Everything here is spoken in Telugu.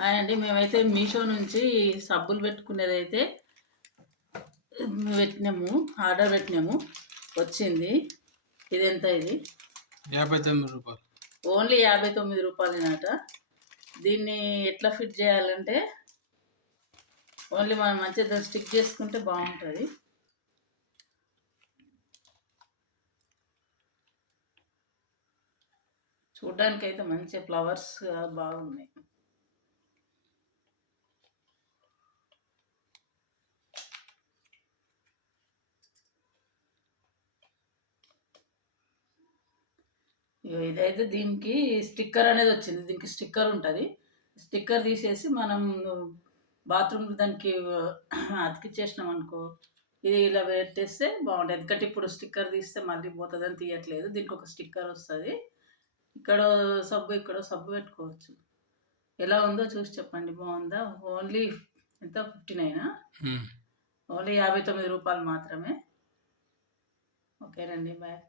హాయ్ అండి. మేమైతే మీషో నుంచి సబ్బులు పెట్టుకునేదైతే ఆర్డర్ పెట్టినాము. వచ్చింది. ఇది ఎంత? ఇది 59 రూపాయలు. ఓన్లీ 59 రూపాయలేనట. దీన్ని ఎట్లా ఫిట్ చేయాలంటే ఓన్లీ మనం మంచిగా స్టిక్ చేసుకుంటే బాగుంటుంది. చూడ్డానికి అయితే మంచిగా ఫ్లవర్స్ బాగున్నాయి. ఇదైతే దీనికి స్టిక్కర్ అనేది వచ్చింది. దీనికి స్టిక్కర్ ఉంటుంది. స్టిక్కర్ తీసేసి మనం బాత్రూమ్ దానికి అతికిచ్చేసినాం అనుకో, ఇది ఇలా పెట్టేస్తే బాగుంటుంది. ఎందుకంటే ఇప్పుడు స్టిక్కర్ తీస్తే మళ్ళీ పోతుందని తీయట్లేదు. దీనికి ఒక స్టిక్కర్ వస్తుంది. ఇక్కడ సబ్బు, ఇక్కడ సబ్బు పెట్టుకోవచ్చు. ఎలా ఉందో చూసి చెప్పండి. బాగుందా? ఓన్లీ ఎంత? 59. ఓన్లీ 59 రూపాయలు మాత్రమే. ఓకేనండి, బాయ్.